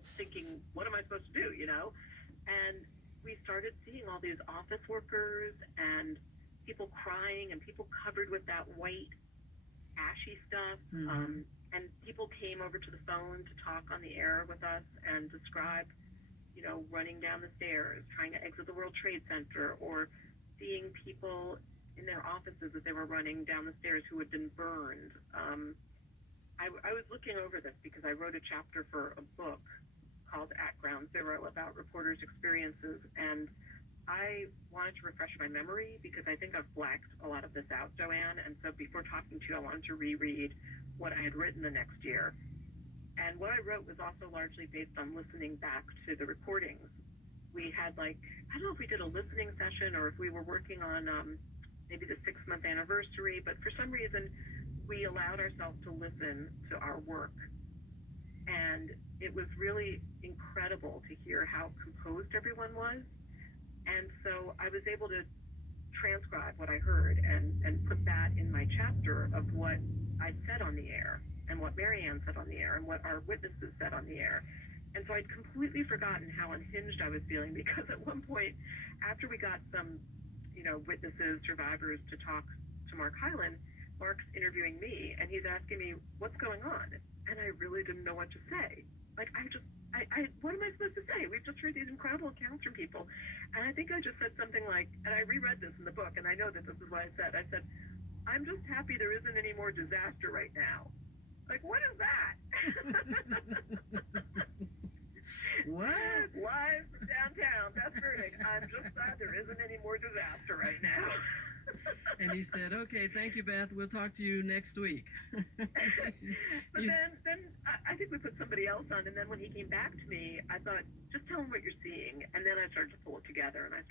myself thinking, what am I supposed to do, And we started seeing all these office workers and people crying and people covered with that white ashy stuff. And people came over to the phone to talk on the air with us and describe, running down the stairs, trying to exit the World Trade Center, or seeing people in their offices as they were running down the stairs who had been burned. I was looking over this because I wrote a chapter for a book called At Ground Zero about reporters' experiences, and I wanted to refresh my memory because I think I've blacked a lot of this out, Joanne, and so before talking to you, I wanted to reread what I had written the next year. And what I wrote was also largely based on listening back to the recordings. We had I don't know if we did a listening session or if we were working on maybe the 6-month anniversary, but for some reason we allowed ourselves to listen to our work. And it was really incredible to hear how composed everyone was. And so I was able to transcribe what I heard and put that in my chapter of what I said on the air and what Marianne said on the air and what our witnesses said on the air. And so I'd completely forgotten how unhinged I was feeling because at one point, after we got some, witnesses, survivors to talk to Mark Hyland, Mark's interviewing me and he's asking me, what's going on? And I really didn't know what to say. What am I supposed to say? We've just heard these incredible accounts from people. And I think I just said something and I reread this in the book, and I know that this is what I said. I said, I'm just happy there isn't any more disaster right now. What is that? What? Live from downtown, Beth Verdict. I'm just glad there isn't any more disaster right now. And he said, okay, thank you, Beth. We'll talk to you next week. But then I think we put somebody else on, and then when he came back to me, I thought, just tell him what you're seeing. And then I started to pull it together, and I